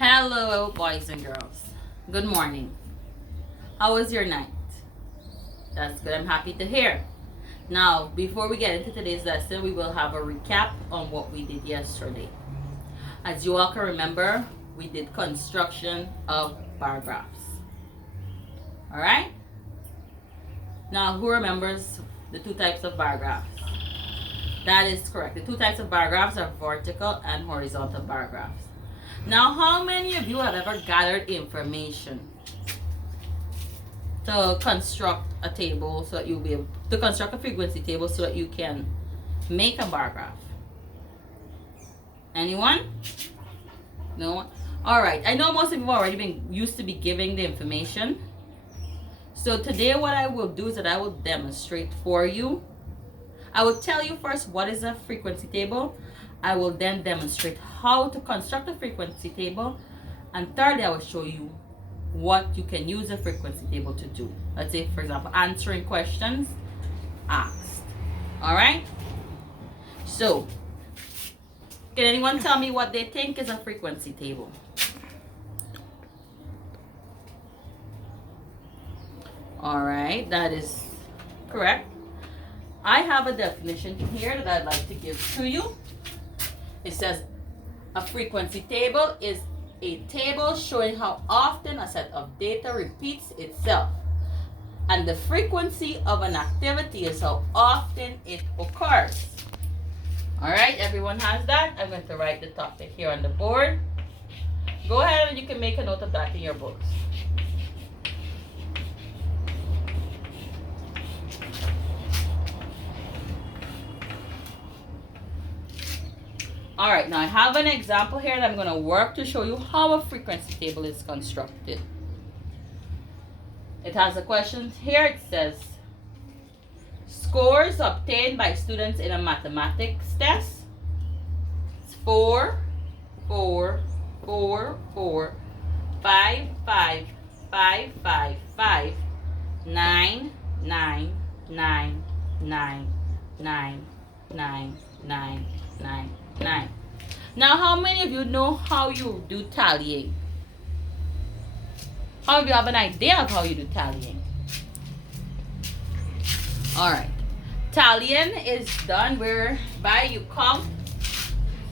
Hello, boys and girls. Good morning. How was your night? That's good. I'm happy to hear. Now, before we get into today's lesson, we will have a recap on what we did yesterday. As you all can remember, we did construction of bar graphs. All right? Now, who remembers the two types of bar graphs? That is correct. The two types of bar graphs are vertical and horizontal bar graphs. Now, how many of you have ever gathered information to construct a table so that you'll be able to construct a frequency table so that you can make a bar graph? Anyone? No one? All right. I know most of you have already been used to be giving the information. So today what I will do is that I will demonstrate for you. I will tell you first what is a frequency table. I will then demonstrate how to construct a frequency table. And thirdly, I will show you what you can use a frequency table to do. Let's say, for example, answering questions asked. All right? So, can anyone tell me what they think is a frequency table? All right, that is correct. I have a definition here that I'd like to give to you. It says a frequency table is a table showing how often a set of data repeats itself. And the frequency of an activity is how often it occurs. All right, everyone has that? I'm going to write the topic here on the board. Go ahead and you can make a note of that in your books. All right, now I have an example here that I'm going to work to show you how a frequency table is constructed. It has a question here. It says, scores obtained by students in a mathematics test. It's 4, 4, 4, 4, 5, 5, 5, 5, 5, 9, 9, 9, 9, 9, 9, 9, 9. 9. Now, how many of you know how you do tallying? How many of you have an idea of how you do tallying? All right. Tallying is done whereby you count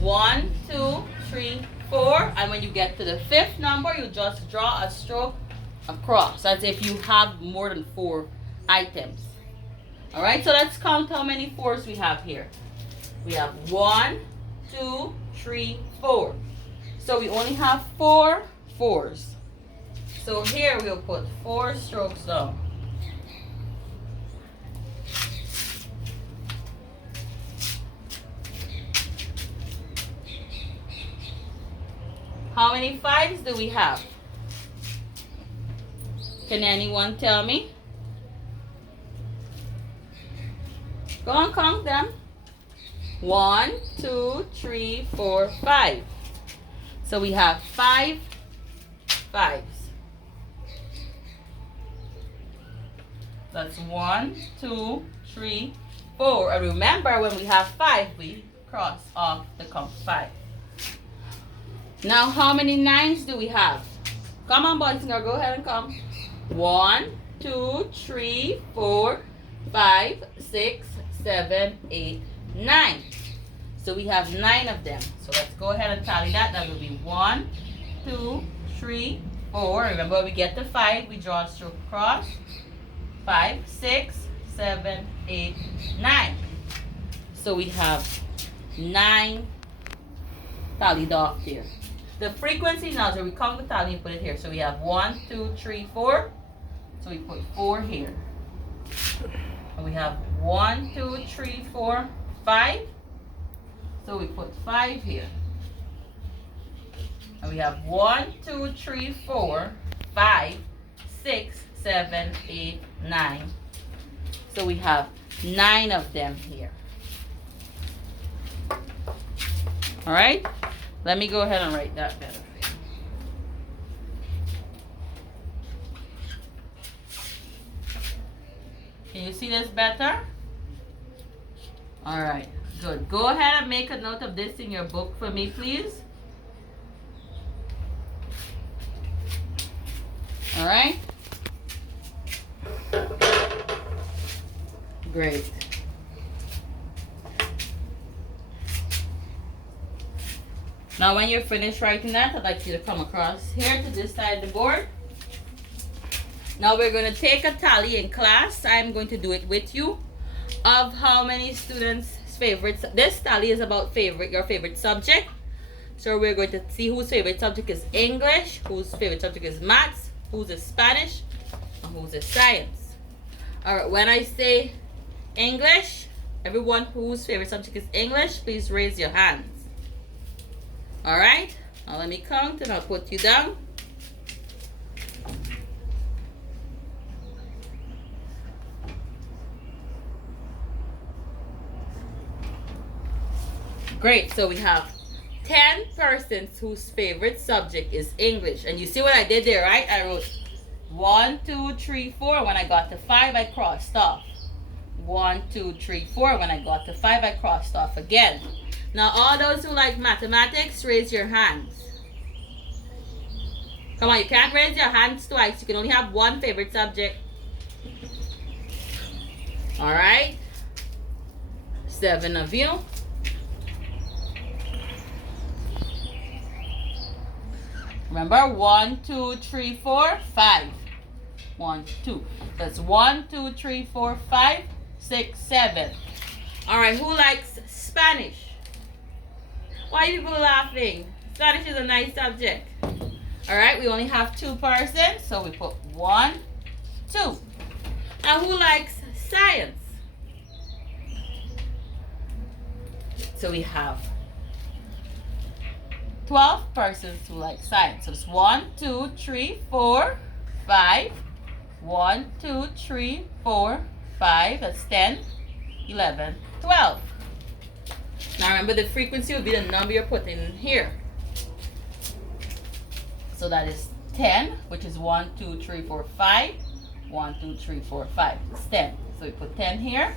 1, 2, 3, 4, and when you get to the fifth number, you just draw a stroke across, as if you have more than 4 items. All right, so let's count how many 4s we have here. We have 1, 2, 3, 4. So we only have 4 4s. So here we'll put 4 strokes down. How many 5s do we have? Can anyone tell me? Go on, count them. 1, 2, 3, 4, 5. So we have 5 5s. That's 1, 2, 3, 4. And remember, when we have 5, we cross off the count 5. Now, how many 9s do we have? Come on, boys and girls, go ahead and count. 1, 2, 3, 4, 5, 6, 7, 8, 9. So we have 9 of them. So let's go ahead and tally that. That will be 1, 2, 3, 4. Remember, when we get to 5, we draw a stroke across. 5, 6, 7, 8, 9. So we have 9 tallied off here. The frequency now, so we count the tally and put it here. So we have 1, 2, 3, 4. So we put 4 here. And we have 1, 2, 3, 4, 5. So we put 5 here. And we have 1, 2, 3, 4, 5, 6, 7, 8, 9. So we have 9 of them here. All right? Let me go ahead and write that better. Can you see this better? All right, good. Go ahead and make a note of this in your book for me, please. All right? Great. Now when you're finished writing that, I'd like you to come across here to this side of the board. Now we're going to take a tally in class. I'm going to do it with you of how many students' favorites. This tally is about your favorite subject. So we're going to see whose favorite subject is English, whose favorite subject is maths, whose is Spanish, and whose is science. Alright, when I say English, everyone whose favorite subject is English, please raise your hands. Alright, now let me count and I'll put you down. Great, so we have 10 persons whose favorite subject is English. And you see what I did there, right? I wrote 1, 2, 3, 4. When I got to 5, I crossed off. 1, 2, 3, 4. When I got to 5, I crossed off again. Now, all those who like mathematics, raise your hands. Come on, you can't raise your hands twice. You can only have one favorite subject. All right. 7 of you. Remember, 1, 2, 3, 4, 5. 1, 2. That's 1, 2, 3, 4, 5, 6, 7. All right, who likes Spanish? Why are people laughing? Spanish is a nice subject. All right, we only have 2 persons, so we put 1, 2. And who likes science? So we have 12 persons who like science. So it's 1, 2, 3, 4, 5. 1, 2, 3, 4, 5. That's 10, 11, 12. Now remember, the frequency will be the number you're putting in here. So that is 10, which is 1, 2, 3, 4, 5. 1, 2, 3, 4, 5. It's 10. So we put 10 here.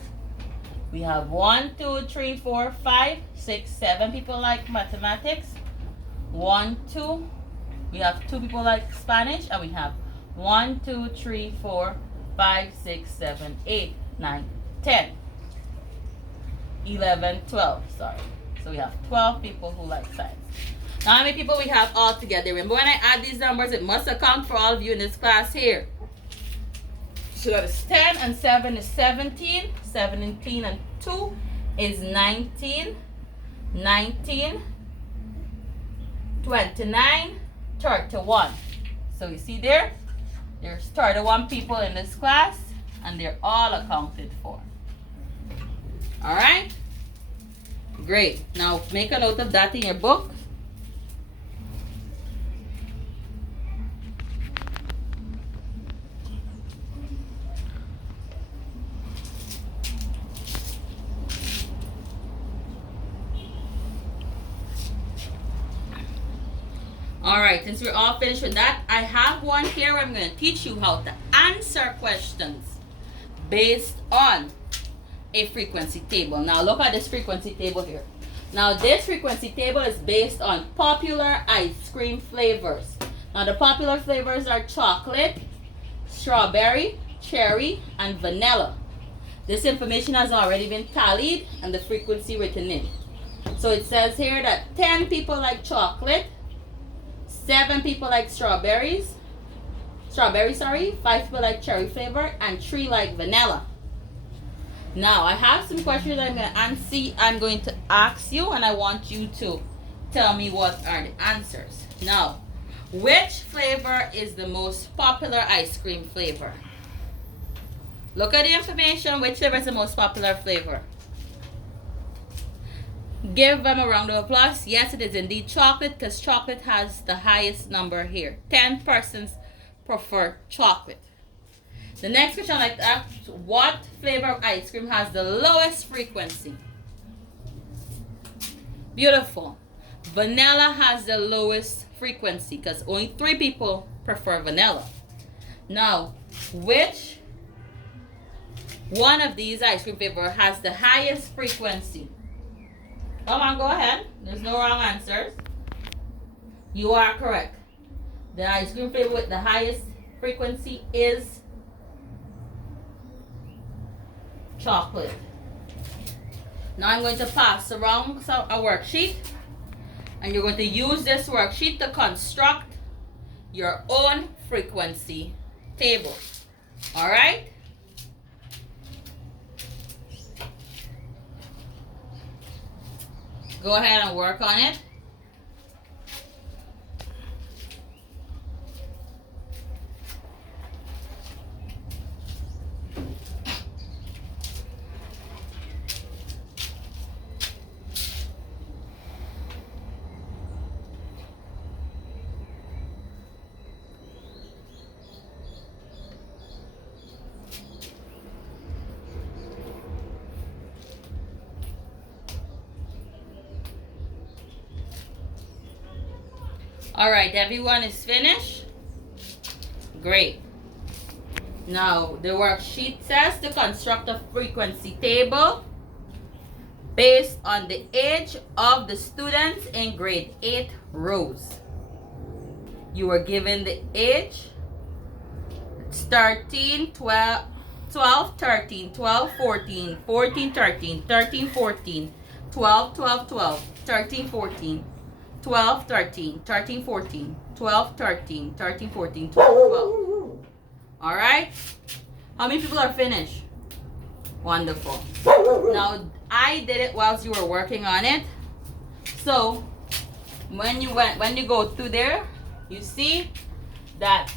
We have 1, 2, 3, 4, 5, 6, 7 people like mathematics. 1, 2. We have 2 people like Spanish, and we have 1, 2, 3, 4, 5, 6, 7, 8, 9, 10, 11, 12. Sorry. So we have 12 people who like science. Now, how many people we have all together? Remember, when I add these numbers, it must account for all of you in this class here. So that is 10, and 7 is 17. 17 and 2 is 19. 19. 29, 31. So you see there, there's 31 people in this class, and they're all accounted for. All right? Great. Now make a note of that in your book. Alright, since we're all finished with that, I have one here where I'm going to teach you how to answer questions based on a frequency table. Now look at this frequency table here. Now this frequency table is based on popular ice cream flavors. Now the popular flavors are chocolate, strawberry, cherry, and vanilla. This information has already been tallied and the frequency written in. So it says here that 10 people like chocolate, 7 people like strawberry, 5 people like cherry flavor, and 3 like vanilla. Now I have some questions I'm going to ask you, and I want you to tell me what are the answers. Now, which flavor is the most popular ice cream flavor? Look at the information. Which flavor is the most popular flavor? Give them a round of applause. Yes, it is indeed chocolate, because chocolate has the highest number here. 10 persons prefer chocolate. The next question I'd like to ask, what flavor of ice cream has the lowest frequency? Beautiful. Vanilla has the lowest frequency because only 3 people prefer vanilla. Now, which one of these ice cream flavors has the highest frequency? Come on, go ahead. There's no wrong answers. You are correct. The ice cream flavor with the highest frequency is chocolate. Now I'm going to pass around a worksheet, and you're going to use this worksheet to construct your own frequency table. All right? Go ahead and work on it. All right, everyone is finished? Great. Now, the worksheet says to construct a frequency table based on the age of the students in grade 8 rows. You were given the age. It's 13, 12, 13, 12, 14, 14, 13, 13, 14, 12, 12, 12, 13, 14, 12, 13, 13, 14, 12, 13, 13, 14, 12, 12. All right? How many people are finished? Wonderful. Now, I did it whilst you were working on it. So, when you go through there, you see that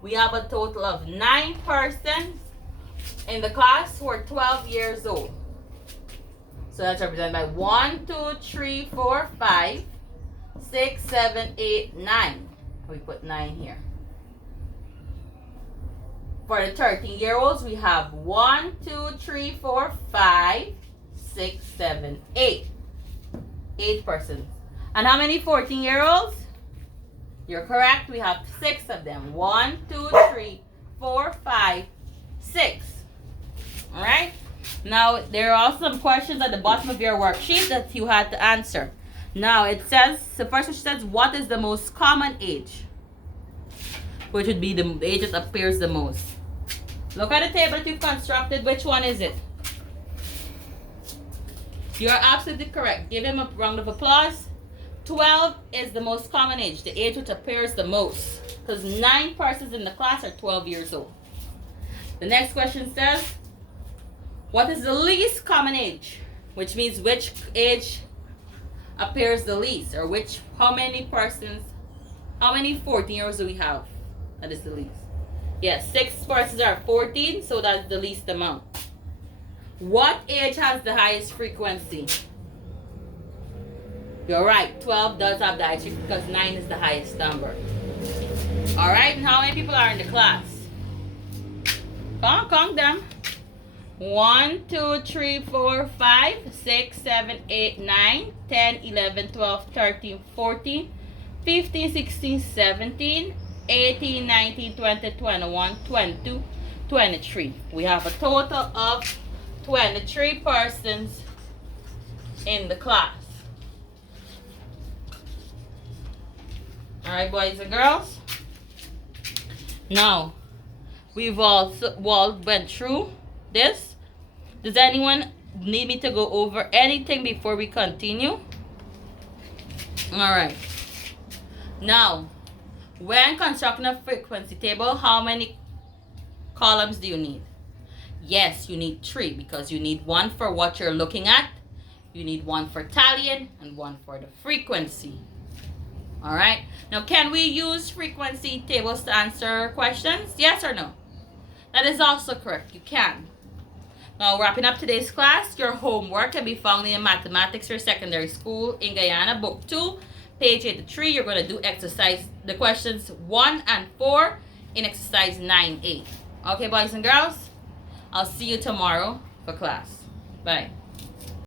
we have a total of 9 persons in the class who are 12 years old. So that's represented by 1, 2, 3, 4, 5, 6, 7, 8, 9. We put 9 here. For the 13-year-olds, we have 1, 2, 3, 4, 5, 6, 7, 8. 8 persons. And how many 14-year-olds? You're correct. We have 6 of them. 1, 2, 3, 4, 5, 6. All right? Now, there are some questions at the bottom of your worksheet that you had to answer. Now, it says, the first question says, what is the most common age? Which would be the age that appears the most. Look at the table that you've constructed. Which one is it? You are absolutely correct. Give him a round of applause. 12 is the most common age, the age which appears the most. Because 9 persons in the class are 12 years old. The next question says, what is the least common age? Which means which age appears the least, or how many 14-year-olds do we have? That is the least. Yes, 6 persons are 14, so that's the least amount. What age has the highest frequency? You're right, 12 does have the highest frequency because 9 is the highest number. Alright, and how many people are in the class? Count them. 1, 2, 3, 4, 5, 6, 7, 8, 9, 10, 11, 12, 13, 14, 15, 16, 17, 18, 19, 20, 21, 22, 23. We have a total of 23 persons in the class. Alright, boys and girls. Now, we've all went through this. Does anyone need me to go over anything before we continue? Alright. Now, when constructing a frequency table, how many columns do you need? Yes, you need 3 because you need 1 for what you're looking at. You need 1 for tallying and 1 for the frequency. Alright. Now, can we use frequency tables to answer questions? Yes or no? That is also correct. You can. Now, wrapping up today's class, your homework can be found in Mathematics for Secondary School in Guyana, Book 2, page 83. You're going to do the questions 1 and 4 in exercise 9A. Okay, boys and girls? I'll see you tomorrow for class. Bye.